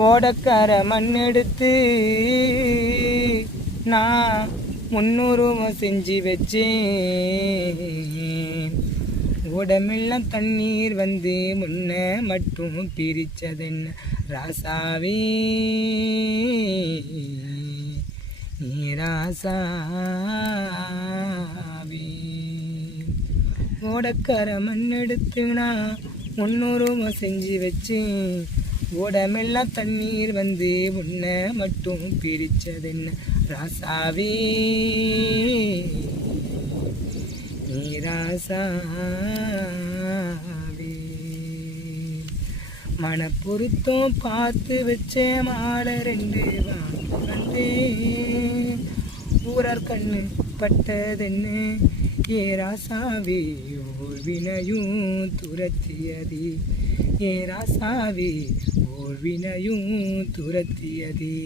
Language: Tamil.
ஓடக்கார மண்ணெடுத்து நான் முன்னுருவம் செஞ்சு வச்சேன். ஓடமெல்லாம் தண்ணீர் வந்து முன்ன மட்டும் பிரிச்சதென்ன ராசாவே நீ ராசாவே. ஓடக்கார மண்ணெடுத்து நான் முன்னுருவம் செஞ்சு வச்சேன். ஓடமெல்லாம் தண்ணீர் வந்து உன்ன மட்டும் பிரிச்சதென்ன ராசாவே நீ ராசாவே. மனப்பொருத்தம் பார்த்து வச்ச மாலை 2 வந்தே ஊரார் கண்ணு பட்டதென்ன ஏ ராசாவே ஓர் வினையும் துரத்தியதே. ஏ ராசாவே ஓர் வினையும் துரத்தியதே.